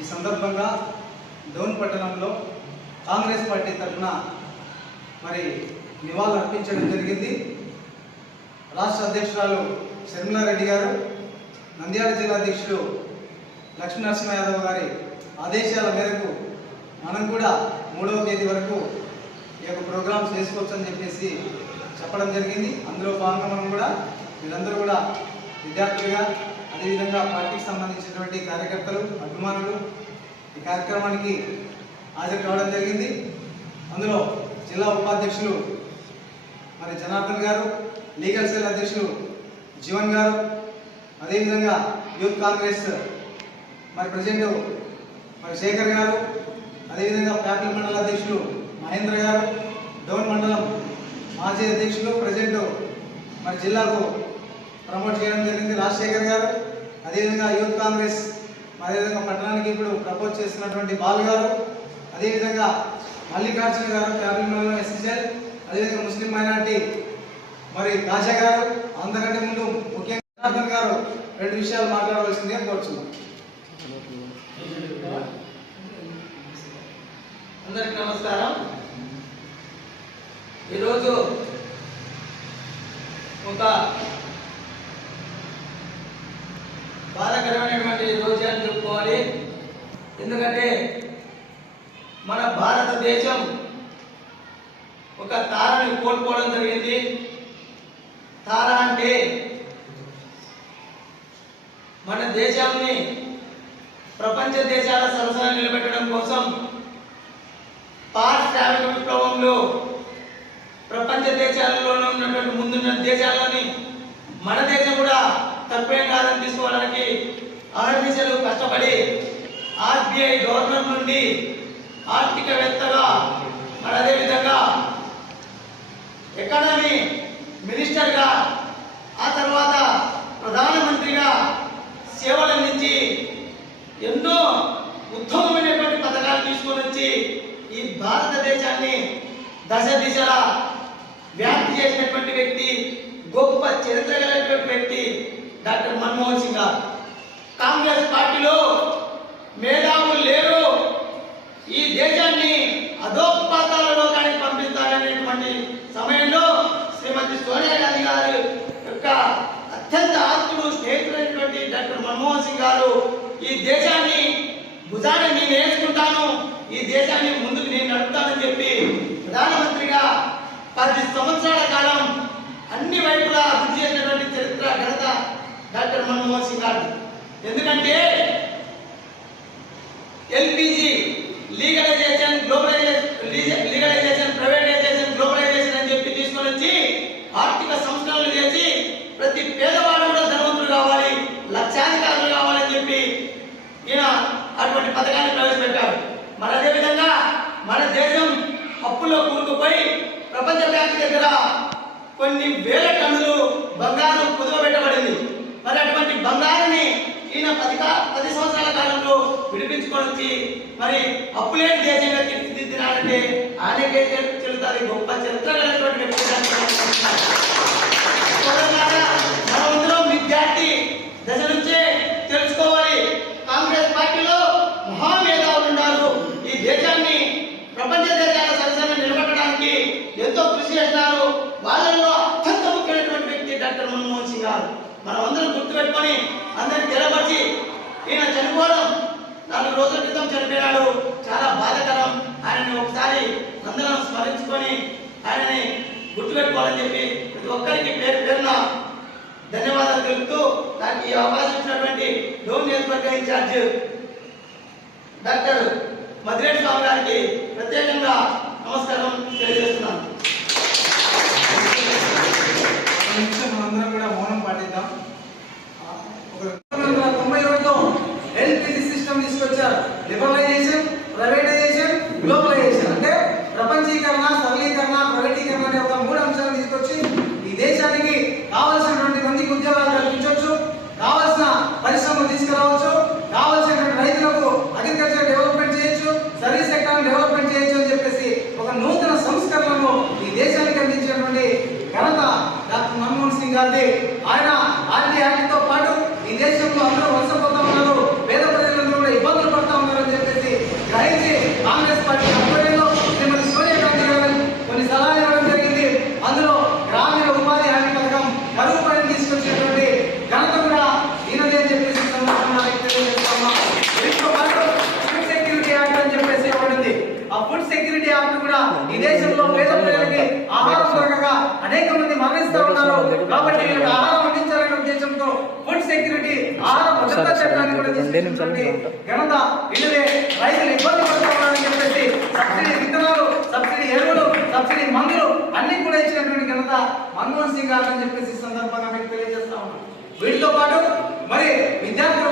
ఈ సందర్భంగా డౌన్ పట్టణంలో కాంగ్రెస్ పార్టీ తరఫున మరి నివాళులు అర్పించడం జరిగింది. రాష్ట్ర అధ్యక్షురాలు శర్మిలారెడ్డి గారు నంద్యాల జిల్లా అధ్యక్షుడు లక్ష్మీ నరసింహ యాదవ్ గారి ఆదేశాల మేరకు మనం కూడా మూడవ తేదీ వరకు ఈ యొక్క ప్రోగ్రామ్స్ చేసుకోవచ్చని చెప్పేసి చెప్పడం జరిగింది. అందులో భాగంగా మనం కూడా మీరందరూ కూడా విద్యార్థులుగా అదేవిధంగా పార్టీకి సంబంధించినటువంటి కార్యకర్తలు అభిమానులు ఈ కార్యక్రమానికి హాజరు కావడం జరిగింది. అందులో జిల్లా ఉపాధ్యక్షులు మరి జనార్దన్ గారు లీగల్ సెల్ అధ్యక్షులు జీవన్ గారు అదేవిధంగా యూత్ కాంగ్రెస్ మరి ప్రజెంట్ మరి శేఖర్ గారు అదేవిధంగా ప్యాపిల్ మండల అధ్యక్షులు మహేంద్ర గారు డౌన్ మండలం మాజీ అధ్యక్షులు ప్రజెంట్ మరి జిల్లాకు ప్రమోట్ చేయడం జరిగింది రాజశేఖర్ గారు. అదేవిధంగా యూత్ కాంగ్రెస్ అదేవిధంగా పట్టణానికి ఇప్పుడు ప్రపోజ్ చేస్తున్నటువంటి బాలు గారు. అదేవిధంగా మల్లికార్జున గారు క్యాబినెట్లో మండలం ఎస్ఎస్ఎల్ అదేవిధంగా ముస్లిం మైనార్టీ మరి రాజా గారు. అంతకంటే ముందు ముఖ్యంగా గారు. రెండు విషయాలు మాట్లాడవలసిందిగా కోరుచున్నాం. అందరికి నమస్కారం. ఈరోజు ఒక బాధకరమైనటువంటి రోజు అని చెప్పుకోవాలి ఎందుకంటే మన భారతదేశం ఒక తారని కోల్పోవడం జరిగింది. తార అంటే మన దేశాన్ని ప్రపంచ దేశాల సరసన నిలబెట్టడం కోసం పారిశ్రామిక విప్లవంలో ప్రపంచ దేశాలలోనే ఉన్నటువంటి ముందున్న దేశాలని మన దేశం కూడా తప్పేం కాదని తీసుకోవడానికి ఆర్బీసీలు కష్టపడి ఆర్బీఐ గవర్నర్ నుండి ఆర్థికవేత్తగా మరి అదేవిధంగా ఎకానమీ మినిస్టర్గా ఆ తర్వాత ప్రధానమంత్రిగా సేవలు అందించి ఎన్నో ఉత్తమమైనటువంటి పథకాలు తీసుకొని వచ్చి ఈ భారతదేశాన్ని దశ దిశలా వ్యాప్తి చేసినటువంటి వ్యక్తి గొప్ప చరిత్ర కలిగినటువంటి వ్యక్తి డాక్టర్ మన్మోహన్ సింగ్ గారు. కాంగ్రెస్ పార్టీలో మేధావులు లేరు. ఈ దేశాన్ని అధోపాతాల లోకానికి పంపిస్తారనేటువంటి సమయంలో శ్రీమతి సోనియా గాంధీ గారు యొక్క అత్యంత ఆత్ముడు స్నేహితుడైనటువంటి డాక్టర్ మన్మోహన్ సింగ్ గారు ఈ దేశాన్ని భుజాన్ని నేను వేసుకుంటాను ఈ దేశాన్ని ముందుకు నేను నడుపుతానని చెప్పి ప్రధానమంత్రిగా పది సంవత్సరాల కాలం అన్ని వైపులా అభివృద్ధి చేసినటువంటి చరిత్ర ఘనత డాక్టర్ మన్మోహన్ సింగ్ గారు ఎందుకంటే legalization globalization legalization privatization globalization అని చెప్పి తీసుకొని వచ్చి ఆర్థిక సంస్కరణలు చేసి ప్రతి పేదవాడు కూడా ధనవంతులు కావాలి లక్షాధికారులు కావాలని చెప్పి ఈయన అటువంటి పథకాన్ని ప్రవేశపెట్టారు మరి అదేవిధంగా మన దేశం అప్పుల్లో కూరుకుపోయి ప్రపంచ బ్యాంక్ దగ్గర కొన్ని వేల టన్నులు బంగారం కుదువబెట్టబడింది మరి అటువంటి బంగారాన్ని ఈయన పది పది సంవత్సరాల కాలంలో విడిపించుకొని మరి అప్పులేని దేశంగా తీర్చిదిద్దినారంటే ఆయనకే చెల్లుతారు గొప్ప చరిత్ర కలిగినటువంటి వ్యక్తి మనమందరం విద్యార్థి దశ నుంచే తెలుసుకోవాలి. కాంగ్రెస్ పార్టీలో మహామేధావులు ఉన్నారు. ఈ దేశాన్ని ప్రపంచ దేశాల సరసన నిలబెట్టడానికి ఎంతో కృషి చేస్తారు. వాళ్ళల్లో అత్యంత ముఖ్యమైనటువంటి వ్యక్తి డాక్టర్ మన్మోహన్ సింగ్ గారు. మనం అందరం గుర్తుపెట్టుకొని అందరికి తెలపరిచి ఈయన చనిపోవడం నాలుగు రోజుల క్రితం చనిపోయినాడు. చాలా బాధాకరం. ఆయనని ఒకసారి అందరం స్మరించుకొని ఆయనని గుర్తుపెట్టుకోవాలని చెప్పి ప్రతి ఒక్కరికి పేరు పేరున ధన్యవాదాలు తెలుపుతూ నాకు ఈ అవకాశం ఇచ్చినటువంటి డోమ్ నియోజకవర్గ ఇన్ఛార్జ్ డాక్టర్ మధురేష్ స్వామి గారికి ప్రత్యేకంగా నమస్కారం తెలియజేస్తున్నాను. కూడా ఈ దేశంలో పేద ప్రజలకి ఆహారం దొరకక అనేక మంది మరణిస్తూ ఉన్నారు. కాబట్టి ఆహారం అందించాలనే ఉద్దేశంతో ఫుడ్ సెక్యూరిటీ ఆహార భద్రతా చట్టాన్ని కూడా తీసుకుంటుంది ఘనత ఇళ్ళే రైతులు ఇబ్బంది పడుతున్నారని చెప్పేసి సబ్సిడీ విత్తనాలు సబ్సిడీ ఎరువులు సబ్సిడీ మందులు అన్ని కూడా ఇచ్చినటువంటి ఘనత మన్మోహన్ సింగ్ గారు అని చెప్పేసి సందర్భంగా మీకు తెలియజేస్తా ఉన్నాం. వీటితో పాటు మరి విద్యార్థులు